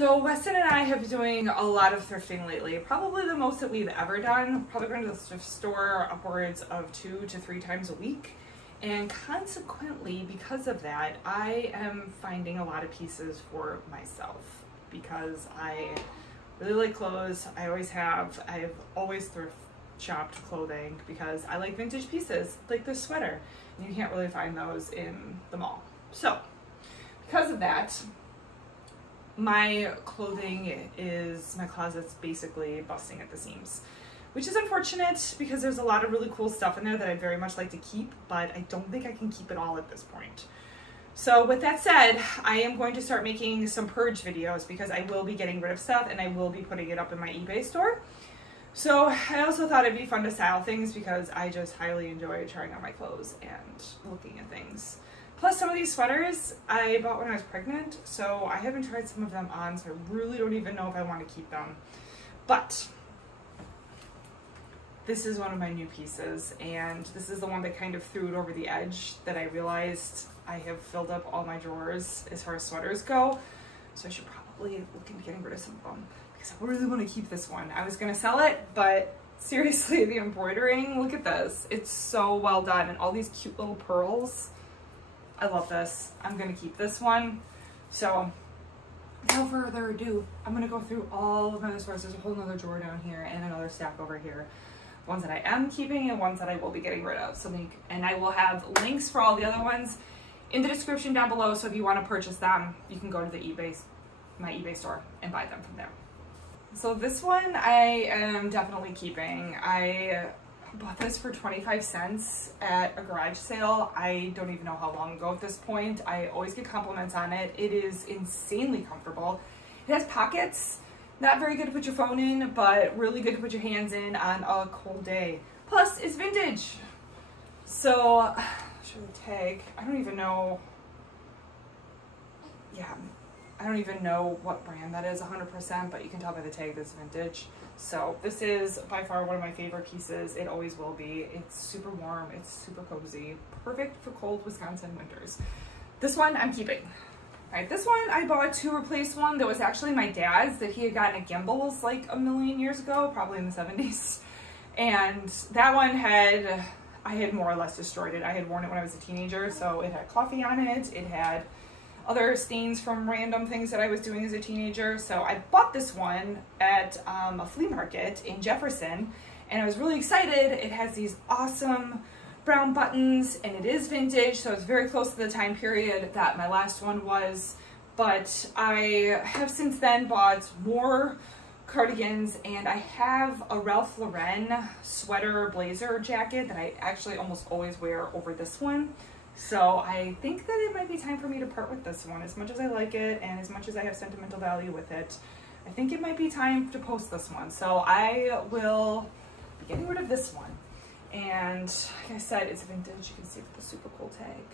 So Weston and I have been doing a lot of thrifting lately, probably the most that we've ever done. Probably going to the thrift store upwards of 2 to 3 times a week. And consequently, because of that, I am finding a lot of pieces for myself because I really like clothes. I always have. I've always thrift shopped clothing because I like vintage pieces, like this sweater. And you can't really find those in the mall. So, because of that, my closet's basically busting at the seams, which is unfortunate because there's a lot of really cool stuff in there that I'd very much like to keep, but I don't think I can keep it all at this point. So with that said, I am going to start making some purge videos because I will be getting rid of stuff and I will be putting it up in my eBay store. So I also thought it'd be fun to style things because I just highly enjoy trying on my clothes and looking at things. Plus, some of these sweaters I bought when I was pregnant, so I haven't tried some of them on, so I really don't even know if I want to keep them. But this is one of my new pieces, and this is the one that kind of threw it over the edge that I realized I have filled up all my drawers as far as sweaters go. So I should probably look into getting rid of some of them because I really want to keep this one. I was going to sell it, but seriously, the embroidering, look at this. It's so well done, and all these cute little pearls. I love this. I'm going to keep this one. So without further ado, I'm going to go through all of my sweaters. There's a whole nother drawer down here and another stack over here. Ones that I am keeping and ones that I will be getting rid of. And I will have links for all the other ones in the description down below. So if you want to purchase them, you can go to my eBay store and buy them from there. So this one I am definitely keeping. I bought this for 25 cents at a garage sale. I don't even know how long ago at this point. I always get compliments on it. It is insanely comfortable. It has pockets. Not very good to put your phone in, but really good to put your hands in on a cold day. Plus, it's vintage. So, I'll show the tag. I don't even know. Yeah, I don't even know what brand that is 100%, but you can tell by the tag this is vintage. So this is by far one of my favorite pieces. It always will be. It's super warm. It's super cozy. Perfect for cold Wisconsin winters. This one I'm keeping. All right, this one I bought to replace one that was actually my dad's that he had gotten at Gimbel's like a million years ago, probably in the 70s. And that one I had more or less destroyed it. I had worn it when I was a teenager, so it had coffee on it. It had other stains from random things that I was doing as a teenager. So I bought this one at a flea market in Jefferson, and I was really excited. It has these awesome brown buttons, and it is vintage, so it's very close to the time period that my last one was. But I have since then bought more cardigans, and I have a Ralph Lauren sweater blazer jacket that I actually almost always wear over this one. So I think that it might be time for me to part with this one. As much as I like it and as much as I have sentimental value with it, I think it might be time to post this one. So I will be getting rid of this one. And like I said, it's vintage. You can see with the super cool tag.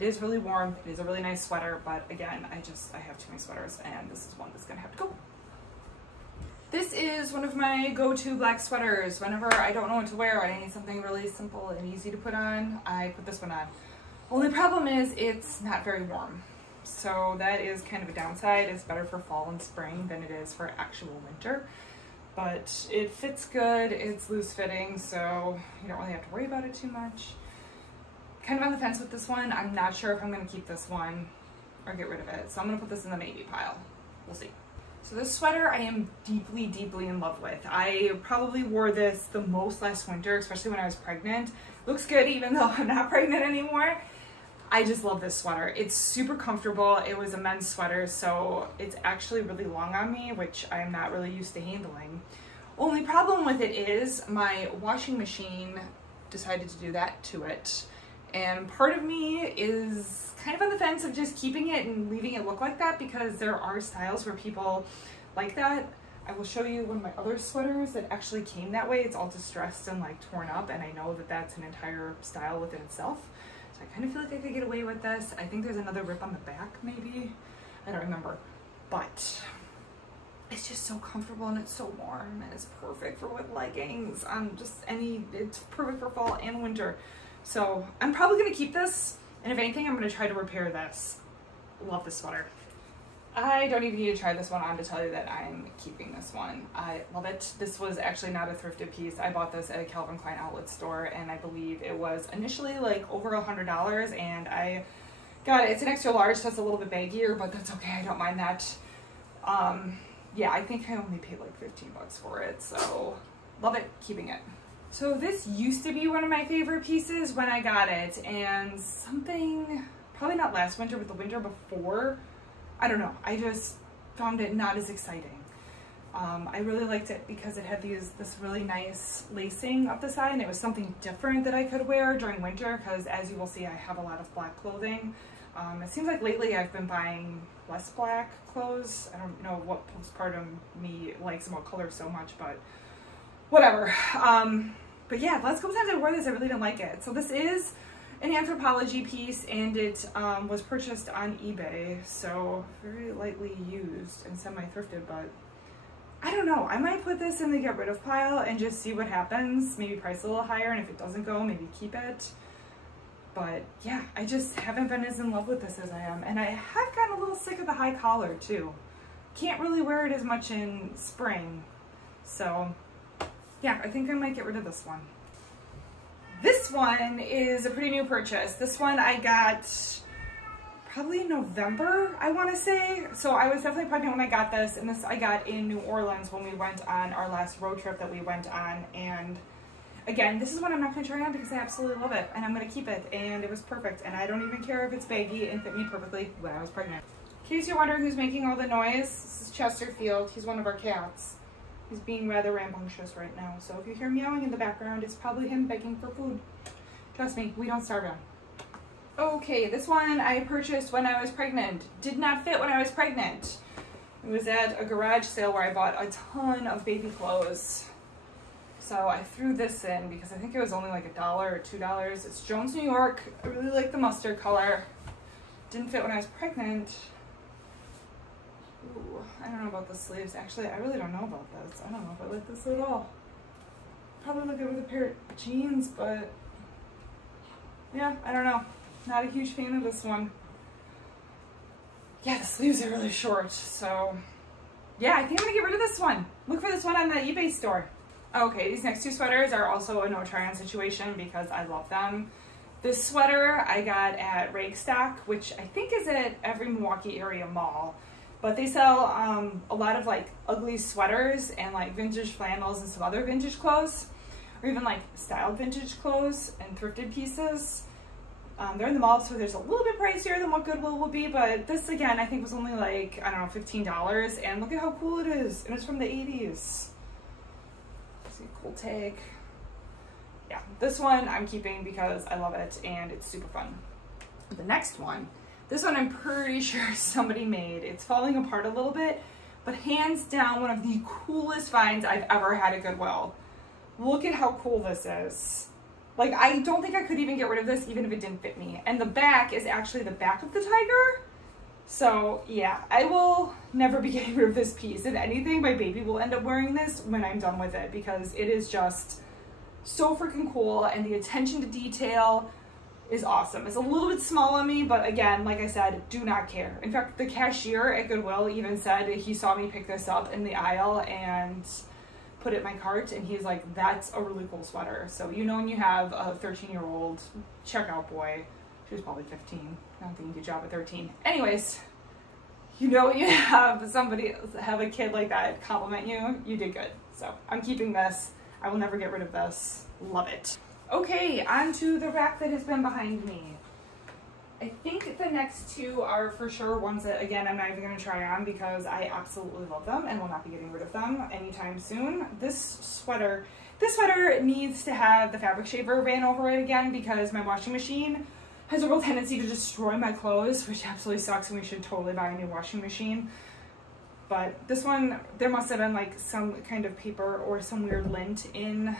It is really warm. It is a really nice sweater, but again, I have too many sweaters, and this is one that's gonna have to go. This is one of my go-to black sweaters. Whenever I don't know what to wear, I need something really simple and easy to put on, I put this one on. Only problem is it's not very warm. So that is kind of a downside. It's better for fall and spring than it is for actual winter. But it fits good, it's loose fitting, so you don't really have to worry about it too much. Kind of on the fence with this one. I'm not sure if I'm gonna keep this one or get rid of it. So I'm gonna put this in the maybe pile. We'll see. So this sweater I am deeply, deeply in love with. I probably wore this the most last winter, especially when I was pregnant. Looks good even though I'm not pregnant anymore. I just love this sweater. It's super comfortable. It was a men's sweater, so it's actually really long on me, which I'm not really used to handling. Only problem with it is my washing machine decided to do that to it. And part of me is kind of on the fence of just keeping it and leaving it look like that because there are styles where people like that. I will show you one of my other sweaters that actually came that way. It's all distressed and like torn up, and I know that that's an entire style within itself. So I kind of feel like I could get away with this. I think there's another rip on the back maybe. I don't remember. But it's just so comfortable and it's so warm and it's perfect for with leggings. It's perfect for fall and winter. So I'm probably gonna keep this, and if anything, I'm gonna try to repair this. Love this sweater. I don't even need to try this one on to tell you that I'm keeping this one. I love it. This was actually not a thrifted piece. I bought this at a Calvin Klein outlet store, and I believe it was initially like over $100, and I got it. It's an extra large, so it's a little bit baggier, but that's okay. I don't mind that. Yeah, I think I only paid like 15 bucks for it, so love it, keeping it. So this used to be one of my favorite pieces when I got it, and something, probably not last winter, but the winter before, I don't know, I just found it not as exciting. I really liked it because it had this really nice lacing up the side, and it was something different that I could wear during winter because, as you will see, I have a lot of black clothing. It seems like lately I've been buying less black clothes. I don't know what postpartum me likes and what color so much, but whatever. But yeah, the last couple times I wore this, I really didn't like it. So this is an Anthropologie piece, and it was purchased on eBay, so very lightly used and semi-thrifted, but I don't know. I might put this in the get rid of pile and just see what happens. Maybe price a little higher, and if it doesn't go, maybe keep it. But yeah, I just haven't been as in love with this as I am. And I have gotten a little sick of the high collar too. Can't really wear it as much in spring. So yeah, I think I might get rid of this one. This one is a pretty new purchase. This one I got probably in November, I want to say. So I was definitely pregnant when I got this, and this I got in New Orleans when we went on our last road trip that we went on. And again, this is one I'm not going to try on because I absolutely love it, and I'm going to keep it, and it was perfect, and I don't even care if it's baggy and fit me perfectly when I was pregnant. In case you're wondering who's making all the noise, this is Chesterfield. He's one of our cats. He's being rather rambunctious right now, so if you hear meowing in the background, it's probably him begging for food. Trust me, we don't starve him. Okay, this one I purchased when I was pregnant. Did not fit when I was pregnant. It was at a garage sale where I bought a ton of baby clothes. So I threw this in because I think it was only like $1 or $2. It's Jones, New York. I really like the mustard color. Didn't fit when I was pregnant. Ooh, I don't know about the sleeves. Actually, I really don't know about this. I don't know if I like this at all. Probably look good with a pair of jeans, but yeah, I don't know. Not a huge fan of this one. Yeah, the sleeves are really short, so yeah, I think I'm gonna get rid of this one. Look for this one on the eBay store. Okay, these next two sweaters are also a no try on situation because I love them. This sweater I got at Rake Stock, which I think is at every Milwaukee area mall. But they sell a lot of like ugly sweaters and like vintage flannels and some other vintage clothes, or even like styled vintage clothes and thrifted pieces. They're in the mall, so there's a little bit pricier than what Goodwill will be, but this again I think was only like, I don't know, $15, and look at how cool it is, and it's from the 80s. See, cool tag. Yeah, this one I'm keeping because I love it and it's super fun. The next one, this one I'm pretty sure somebody made. It's falling apart a little bit, but hands down one of the coolest finds I've ever had at Goodwill. Look at how cool this is. Like, I don't think I could even get rid of this even if it didn't fit me. And the back is actually the back of the tiger. So yeah, I will never be getting rid of this piece. If anything, my baby will end up wearing this when I'm done with it because it is just so freaking cool, and the attention to detail is awesome. It's a little bit small on me, but again, like I said, do not care. In fact, the cashier at Goodwill even said he saw me pick this up in the aisle and put it in my cart, and he's like, that's a really cool sweater. So you know when you have a 13-year-old checkout boy, she was probably 15, I don't think you did a job at 13. Anyways, you know when you have somebody, have a kid like that compliment you, you did good. So I'm keeping this. I will never get rid of this. Love it. Okay, on to the rack that has been behind me. I think the next two are for sure ones that, again, I'm not even going to try on because I absolutely love them and will not be getting rid of them anytime soon. This sweater needs to have the fabric shaver ran over it again because my washing machine has a real tendency to destroy my clothes, which absolutely sucks, and we should totally buy a new washing machine. But this one, there must have been like some kind of paper or some weird lint in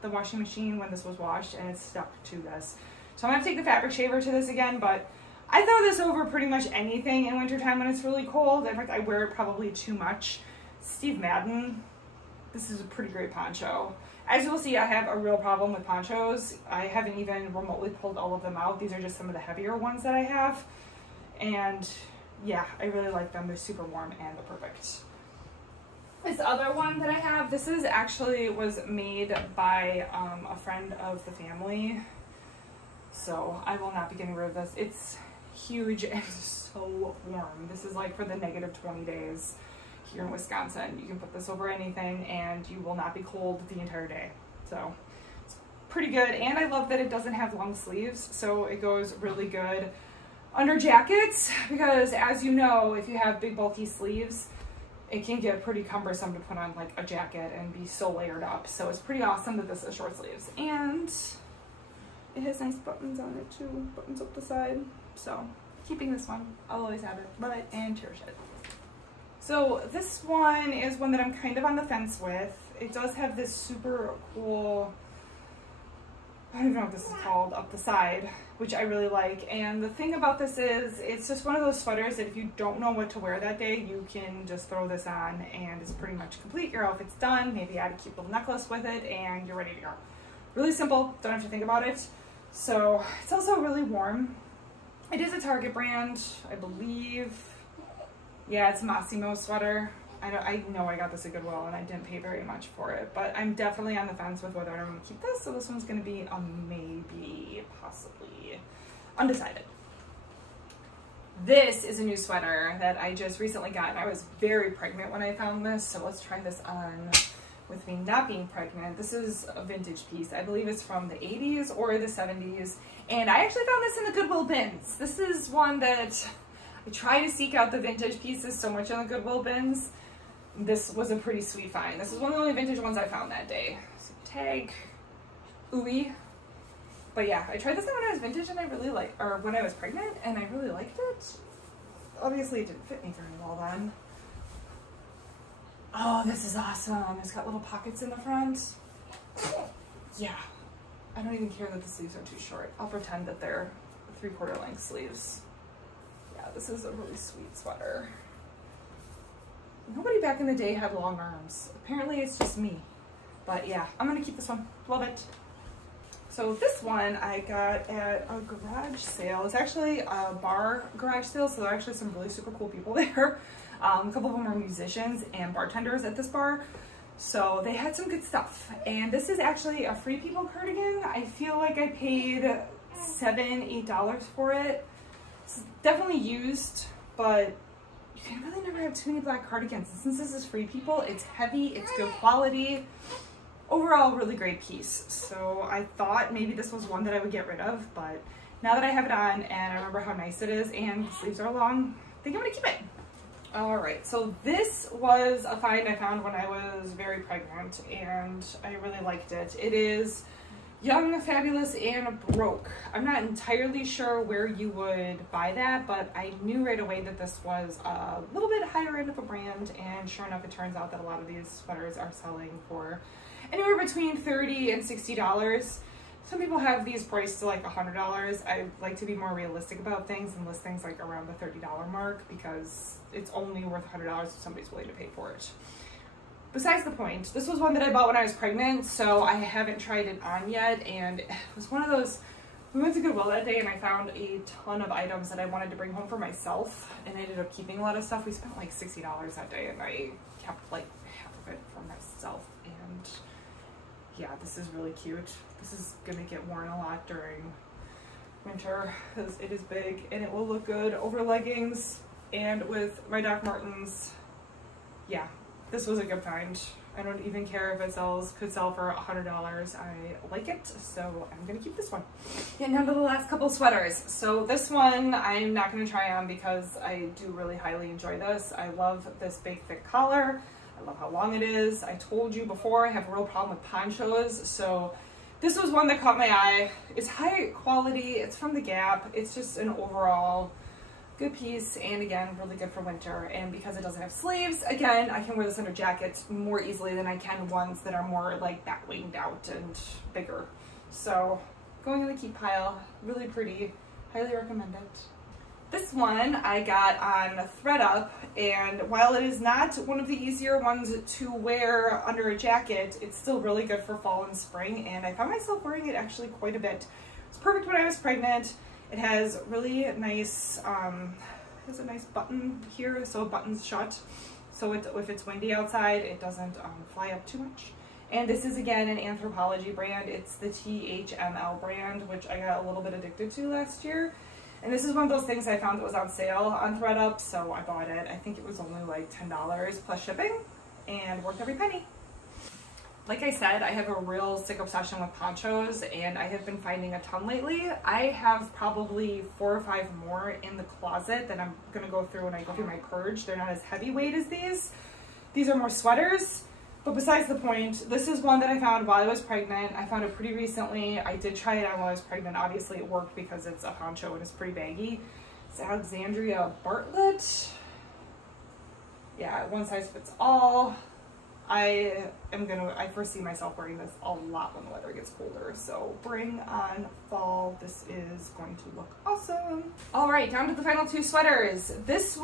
the washing machine when this was washed, and it's stuck to this. So I'm gonna take the fabric shaver to this again, but I throw this over pretty much anything in wintertime when it's really cold. In fact, I wear it probably too much. Steve Madden, this is a pretty great poncho. As you'll see, I have a real problem with ponchos. I haven't even remotely pulled all of them out. These are just some of the heavier ones that I have. And yeah, I really like them. They're super warm and they're perfect. This other one that I have, this is actually was made by a friend of the family. So I will not be getting rid of this. It's huge and so warm. This is like for the -20 days here in Wisconsin. You can put this over anything and you will not be cold the entire day. So it's pretty good. And I love that it doesn't have long sleeves. So it goes really good under jackets because, as you know, if you have big bulky sleeves, it can get pretty cumbersome to put on like a jacket and be so layered up. So it's pretty awesome that this is short sleeves. And it has nice buttons on it too, buttons up the side. So keeping this one, I'll always have it, love it and cherish it. So this one is one that I'm kind of on the fence with. It does have this super cool, I don't even know what this is called, up the side, which I really like. And the thing about this is it's just one of those sweaters that if you don't know what to wear that day, you can just throw this on and it's pretty much complete. Your outfit's done, maybe add a cute little necklace with it and you're ready to go. Really simple, don't have to think about it. So it's also really warm. It is a Target brand, I believe. Yeah, it's a Massimo sweater. I know I got this at Goodwill and I didn't pay very much for it, but I'm definitely on the fence with whether I'm going to keep this. So this one's going to be a maybe, possibly, undecided. This is a new sweater that I just recently got, and I was very pregnant when I found this. So let's try this on with me not being pregnant. This is a vintage piece. I believe it's from the 80s or the 70s. And I actually found this in the Goodwill bins. This is one that I try to seek out the vintage pieces so much in the Goodwill bins. This was a pretty sweet find. This is one of the only vintage ones I found that day. So tag, ooey. But yeah, I tried this on when I was vintage and I really liked, or when I was pregnant, and I really liked it. Obviously it didn't fit me very well then. Oh, this is awesome. It's got little pockets in the front. Yeah, I don't even care that the sleeves are too short. I'll pretend that they're 3/4 length sleeves. Yeah, this is a really sweet sweater. Nobody back in the day had long arms. Apparently it's just me. But yeah, I'm gonna keep this one. Love it. So this one I got at a garage sale. It's actually a bar garage sale, so there are actually some really super cool people there. A couple of them were musicians and bartenders at this bar. So they had some good stuff. And this is actually a Free People cardigan. I feel like I paid $7, $8 for it. It's definitely used, but you can really never have too many black cardigans. And since this is Free People, it's heavy, it's good quality. Overall, really great piece. So I thought maybe this was one that I would get rid of, but now that I have it on and I remember how nice it is and the sleeves are long, I think I'm gonna keep it. All right, so this was a find I found when I was very pregnant and I really liked it. It is Young, Fabulous, and Broke. I'm not entirely sure where you would buy that, but I knew right away that this was a little bit higher end of a brand, and sure enough, it turns out that a lot of these sweaters are selling for anywhere between $30 and $60. Some people have these priced to like $100. I like to be more realistic about things and list things like around the $30 mark because it's only worth $100 if somebody's willing to pay for it. Besides the point, this was one that I bought when I was pregnant, so I haven't tried it on yet, and it was one of those, we went to Goodwill that day and I found a ton of items that I wanted to bring home for myself, and I ended up keeping a lot of stuff. We spent like $60 that day, and I kept like half of it for myself, and yeah, this is really cute. This is gonna get worn a lot during winter because it is big, and it will look good over leggings and with my Doc Martens. Yeah. This was a good find. I don't even care if it could sell for $100. I like it, so I'm gonna keep this one. Getting down to the last couple sweaters. So this one I'm not gonna try on because I do really highly enjoy this. I love this big thick collar. I love how long it is. I told you before I have a real problem with ponchos, so this was one that caught my eye. It's high quality, it's from the Gap. It's just an overall good piece, and again, really good for winter. And because it doesn't have sleeves, again, I can wear this under jackets more easily than I can ones that are more like back winged out and bigger. So going in the keep pile, really pretty, highly recommend it. This one I got on ThredUp, and while it is not one of the easier ones to wear under a jacket, it's still really good for fall and spring, and I found myself wearing it actually quite a bit. It's perfect when I was pregnant. It has really nice has a nice button here, so it buttons shut. So if it's windy outside, it doesn't fly up too much. And this is again an Anthropologie brand. It's the THML brand, which I got a little bit addicted to last year. And this is one of those things I found that was on sale on ThredUp, so I bought it. I think it was only like $10 plus shipping, and worth every penny. Like I said, I have a real sick obsession with ponchos, and I have been finding a ton lately. I have probably 4 or 5 more in the closet that I'm gonna go through when I go through my purge. They're not as heavyweight as these. These are more sweaters. But besides the point, this is one that I found while I was pregnant. I found it pretty recently. I did try it on while I was pregnant. Obviously it worked because it's a poncho and it's pretty baggy. It's Alexandria Bartlett. Yeah, one size fits all. I foresee myself wearing this a lot when the weather gets colder. So bring on fall. This is going to look awesome. All right, down to the final 2 sweaters. This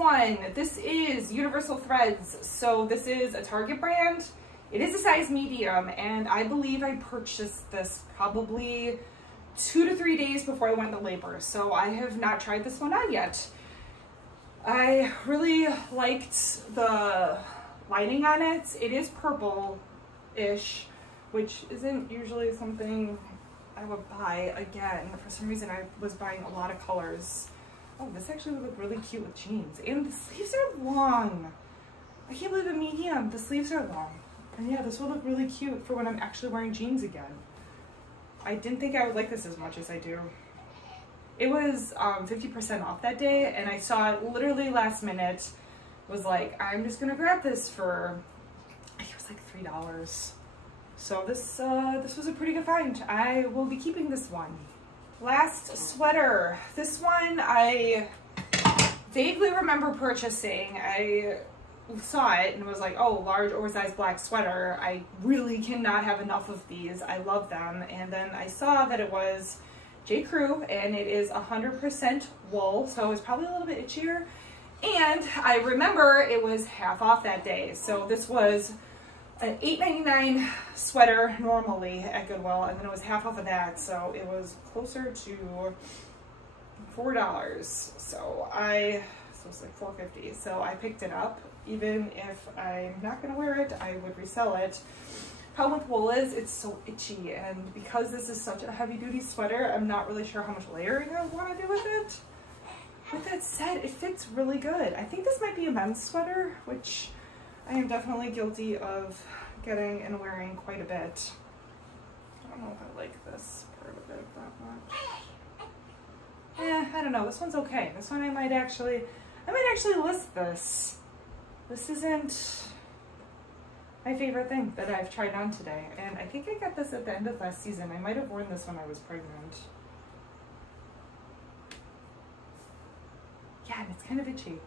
is Universal Threads. So this is a Target brand. It is a size medium, and I believe I purchased this probably 2 to 3 days before I went to labor. So I have not tried this one on yet. I really liked the lining on it. It is purple-ish, which isn't usually something I would buy. Again, for some reason I was buying a lot of colors. Oh, this actually would look really cute with jeans. And the sleeves are long. I can't believe a medium. The sleeves are long. And yeah, this will look really cute for when I'm actually wearing jeans again. I didn't think I would like this as much as I do. It was 50% off that day, and I saw it literally last minute. Was like, I'm just gonna grab this for, I think it was like $3. So this was a pretty good find. I will be keeping this one. Last sweater. This one I vaguely remember purchasing. I saw it and was like, oh, large oversized black sweater. I really cannot have enough of these. I love them. And then I saw that it was J. Crew, and it is 100% wool, so it's probably a little bit itchier. And I remember it was half off that day. So this was an $8.99 sweater normally at Goodwill, and then it was half off of that. So it was closer to $4. So it's like $4.50. So I picked it up. Even if I'm not gonna wear it, I would resell it. Problem with wool is it's so itchy, and because this is such a heavy duty sweater, I'm not really sure how much layering I want to do with it. With that said, it fits really good. I think this might be a men's sweater, which I am definitely guilty of getting and wearing quite a bit. I don't know if I like this part of it that much. I don't know. This one's okay. This one I might actually list this. This isn't my favorite thing that I've tried on today, and I think I got this at the end of last season. I might have worn this when I was pregnant. Yeah, and it's kind of itchy.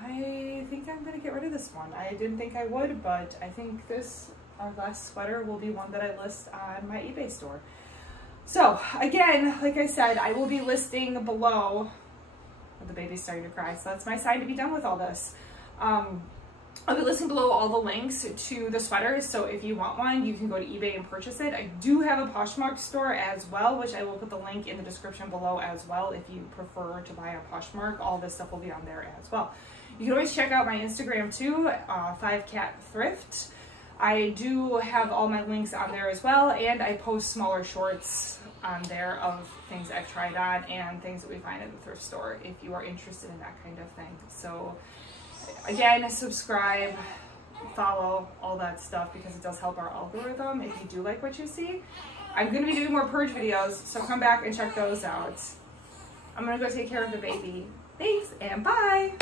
I think I'm gonna get rid of this one. I didn't think I would, but I think this, our last sweater, will be one that I list on my eBay store. So again, like I said, I will be listing below. Oh, the baby's starting to cry, so that's my sign to be done with all this. I'll be listing below all the links to the sweaters, so if you want one, you can go to eBay and purchase it. I do have a Poshmark store as well, which I will put the link in the description below as well if you prefer to buy on Poshmark. All this stuff will be on there as well. You can always check out my Instagram too, 5cat Thrift. I do have all my links on there as well, and I post smaller shorts on there of things I've tried on and things that we find at the thrift store if you are interested in that kind of thing. So again, subscribe, follow, all that stuff, because it does help our algorithm if you do like what you see. I'm going to be doing more Purge videos, so come back and check those out. I'm going to go take care of the baby. Thanks, and bye!